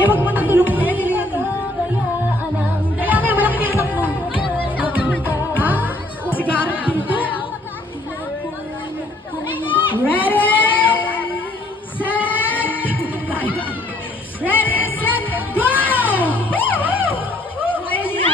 Eh, wag mo nang tulungan na yan. Kaya na, malaki na yung anak mo. Ha? Sigaro dito? Ready? Set! Ready, set, go! Kaya niya.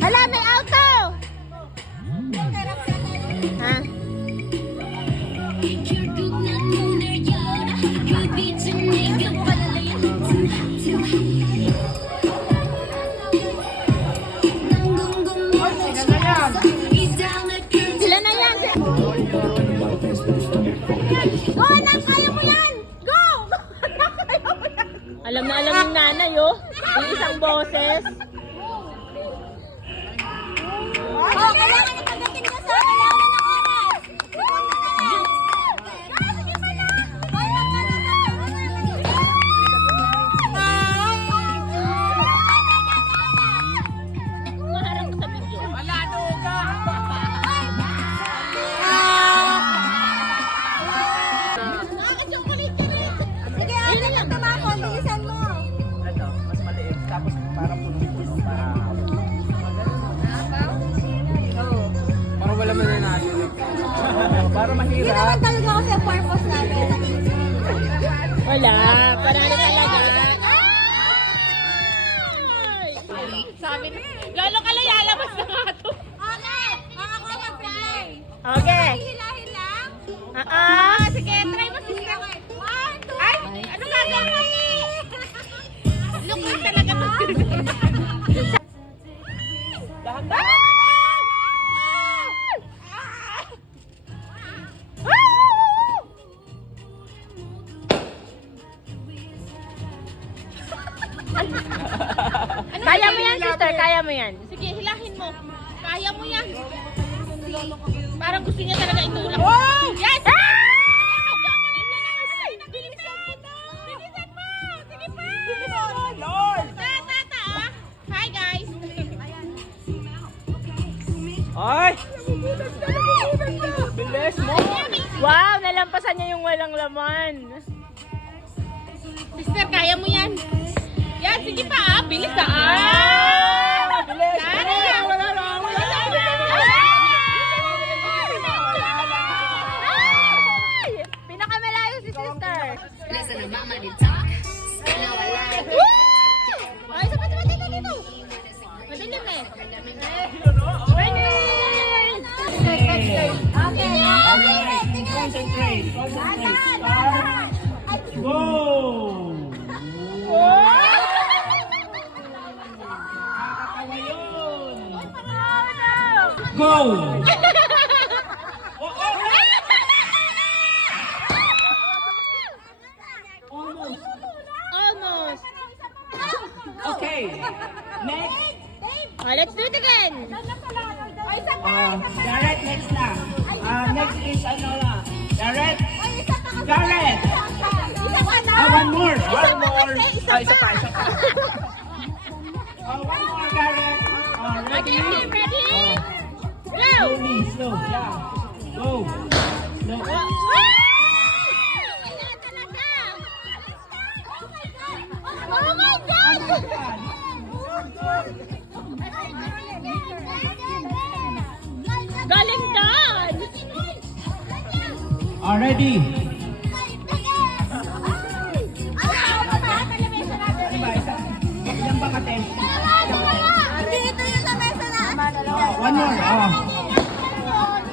Hala, may auto! Ha? Sila na yan! Go, anak! Kaya mo yan! Go! Kaya mo yan! Alam na alam ng nanay, oh. Yung isang boses. Oh, kailangan na pagdating ka sa kailangan ng oras. Segundo na yan. Sige pa na. Kaya ka na. Maharang ko sa video. Wala doga. Nakaka-chocolate ka rin. Sige, ate lang tumako. Bilisan mo. Ito, mas maliit. Tapos parang puno-puno. Para wala man na natin. Para Hindi mahirap. naman talaga kasi ang purpose natin. Wala. Parang talaga. Sabi na. Lalo ka lang lalabas na nga ito. Okay. Ako mag-play. Okay. Hilahin lang. Sige, try mo sister. 1, 2, Ay, ano gagawin? Look lang talaga to. Dahan-dahan. Kaya mo yan, sister. Kaya mo yan. Sige, hilahin mo. Kaya mo yan. Parang gusto niya talaga itulak. Wow! Yes! Bilisan mo! Bilisan mo! Sige pa! Lord! Tata, ah. Hi, guys! Ay! Bilis mo! Wow! Nalampasan niya yung walang laman. Sister, kaya mo yan. Yan, sige pa, ah. Bilis, ah. Bilis! Sana! Wala lang! Wala lang! Ay! Pinakamalayo si sister. Listen to mama to talk. I know I like it. Ay, sapat dito. Madilim na eh. Concentrate! Concentrate! Start! Go! Go! Almost! Almost. Okay. Next. Let's do it again. Ay, isa pa. Garrett, next na. Next is ano na. Garrett. Ay, isa pa kasi. Garrett. Isa pa na. One more. Isa One pa more. kasi, isa Isa pa, isa pa. One more, Garrett. Okay, Ready? team, ready? Go! Slowly, slow. Yeah. Go. Slow. Wala talaga! Oh my God! Galing doon! Ready? Ay, Ano ba? Ilan ba kate? hindi ito yung sa mesa na. One more.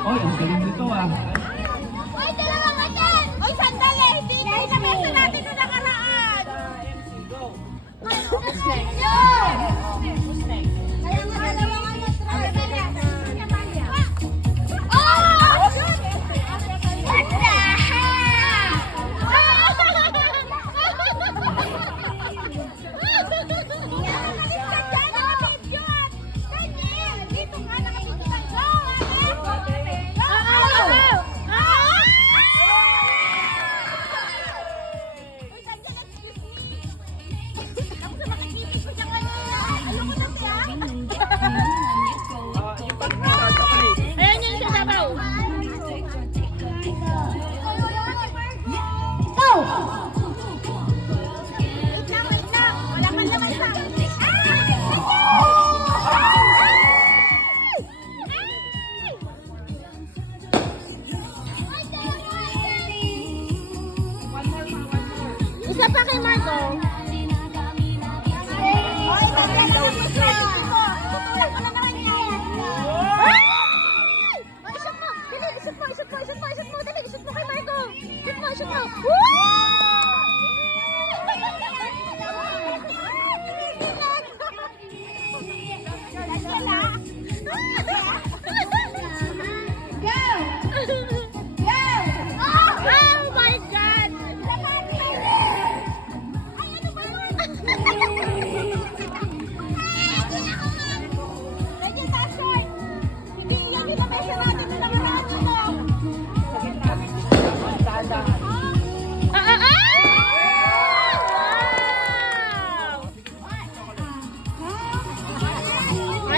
Oy, ang galing nito ah. Ay, dalawa ka dyan. Ay, sandali. Hindi ito yung sa mesa natin na nakaraan. Who's next? Who's next? Kaya nga dalawang ano, try. Oh! What the Dito ka, nakapito ka. Go, Ate! Go! Uy, sandyan, excuse me. Ako sa makikipit ko siya kanina. Ayoko na siya. Yung pag-chocolate. Ayan yung sa sabaw. Go! Wait lang, wait lang. Wala man lang isa. Isa pa kay Marco. Ay, sandali lang mo siya. Tutulak ko na naman yan. Ay! Ay, shoot mo! Dali, shoot mo, shoot mo, shoot mo, shoot mo, dali, shoot mo kay Marco! Shoot mo, shoot mo! Oh my God! Wow!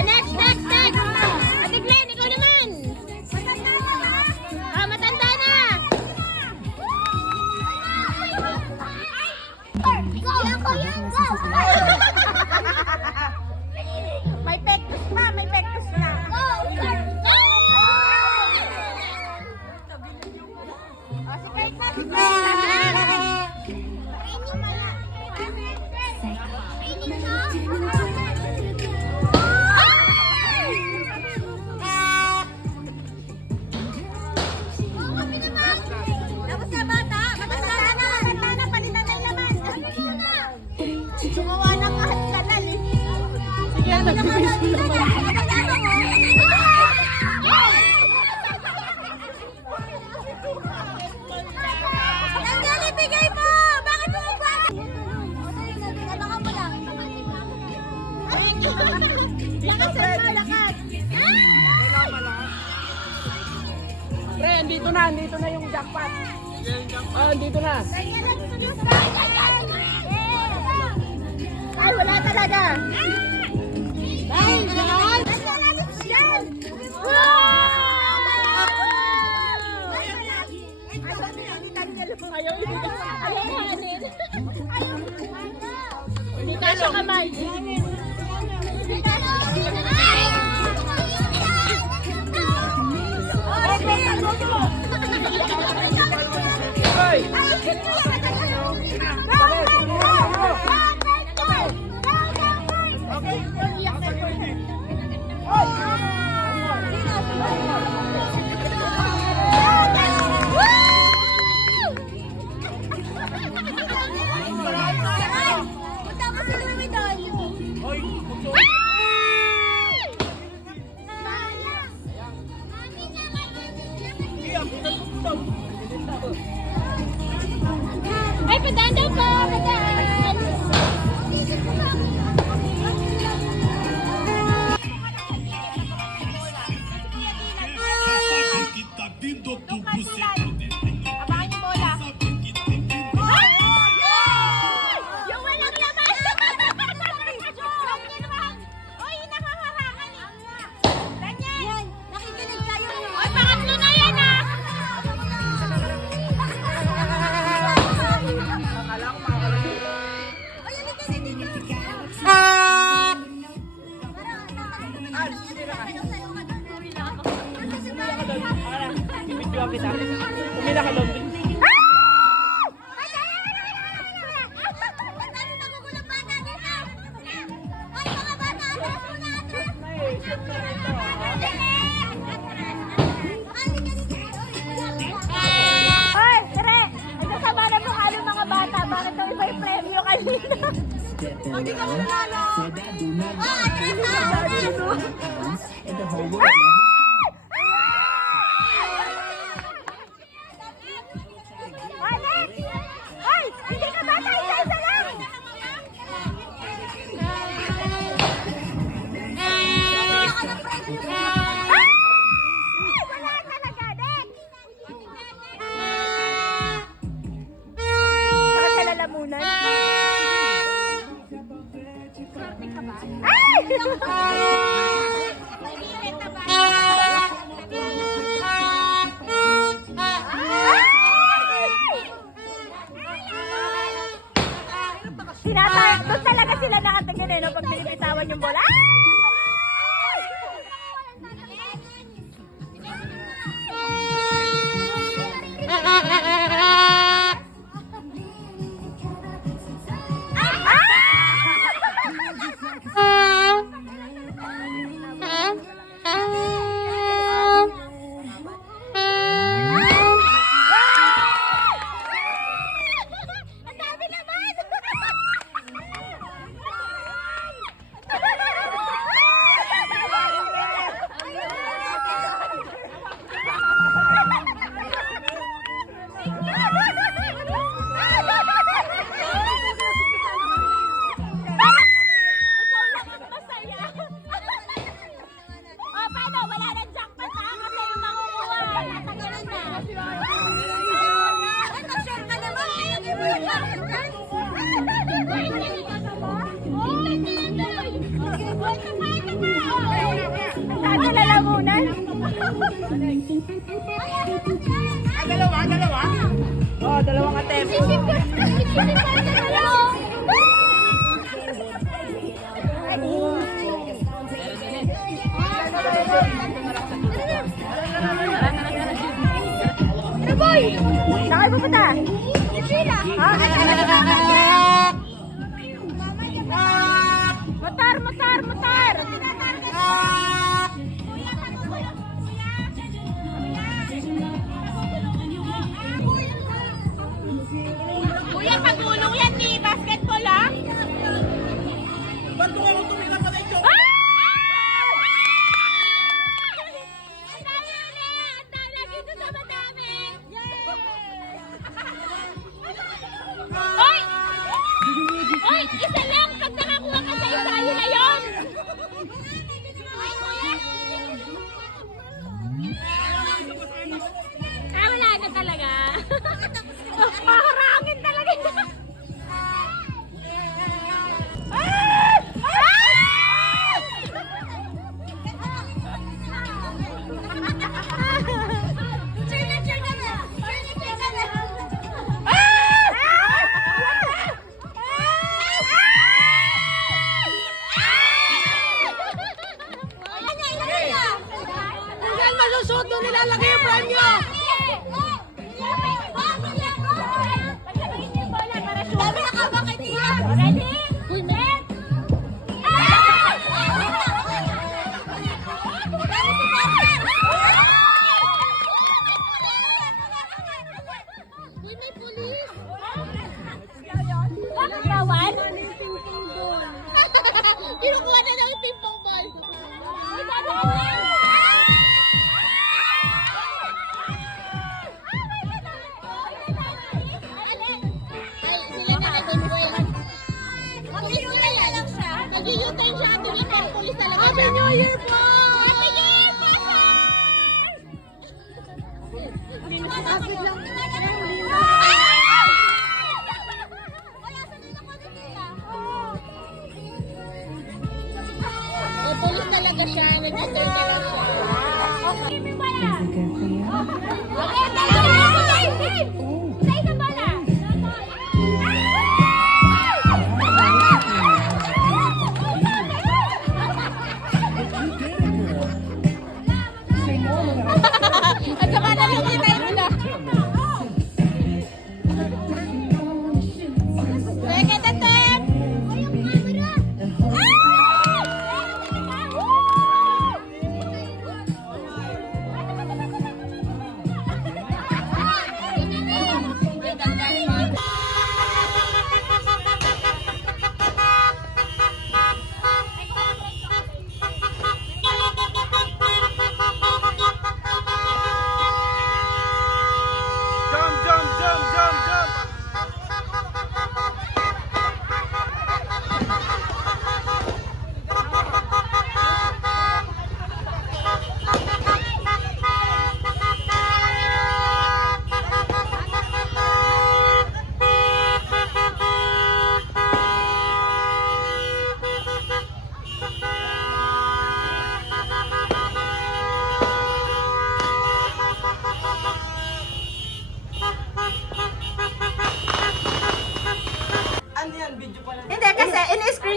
Next, next, next! Ate Glenn, ikaw naman! Matanda na! May pektos pa, may pektos na. Si Kurt na, si Kurt na. Tapos na bata, matanda na, palitan na yung laman. Gumawa ng kahit kanal eh. Sige, nag-finish ko naman. Nandiyan, ibigay mo! Bakit mo nagsabi? Abangan mo lang. Lakas na, lakas. Pre, andito na yung jackpot. Andito na. Ay, wala talaga! Ay, God! Ayaw ibigay. Ayaw hanin. Hindi ka siya kamay. Hoy! Punta mo si Louie doon. Hoy, Tere! Ang kasama na mo kalo mga bata. Bakit daw iba yung premyo kanina? Hindi ka manalo! Alex! Hoy! Hindi ka bata! Isa-isa lang! Ah! Wala talaga, Dex! Saka sa lalamunan? Swerte ka ba? Ay! Doon talaga sila nakatingin eh, no? Pag binibitawan yung bola. Ang dami naman! Ang lalamunan. Dalawa? Oh, dalawang attempt. Boy! Saan mo punta? Motor! Kuya, pagulong yan ni basketball, ah? Ba't mo tumingin sa ito? Hoy! Hoy! Isa lang! Pag nakakuha ka sa isa, yun na yun! Wala na talaga. Paharangin talaga. Masusot doon nilalagay yung premyo! Sabi na ka ba kay Tia? Ready? Set! Uy, may pulis! Bakit bawal? Kinukuha na ng ping-pong ball. Ay, gagawin! Nag-i-U-turn siya at tingin ng pulis talaga. Happy New Year po! Happy New Year po, sir! Kapit lang. Pulis talaga siya. Nag-i-turn na lang siya. Okay, may bala. Okay, save! Save ang bala! At saka nakikita yun na. Second attempt!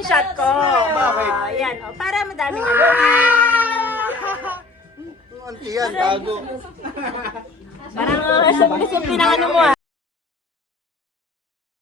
shot ko. Bakit? Ayan, oh, para madaming ano. Auntie yan, tago. Parang sa pinang ano mo ah.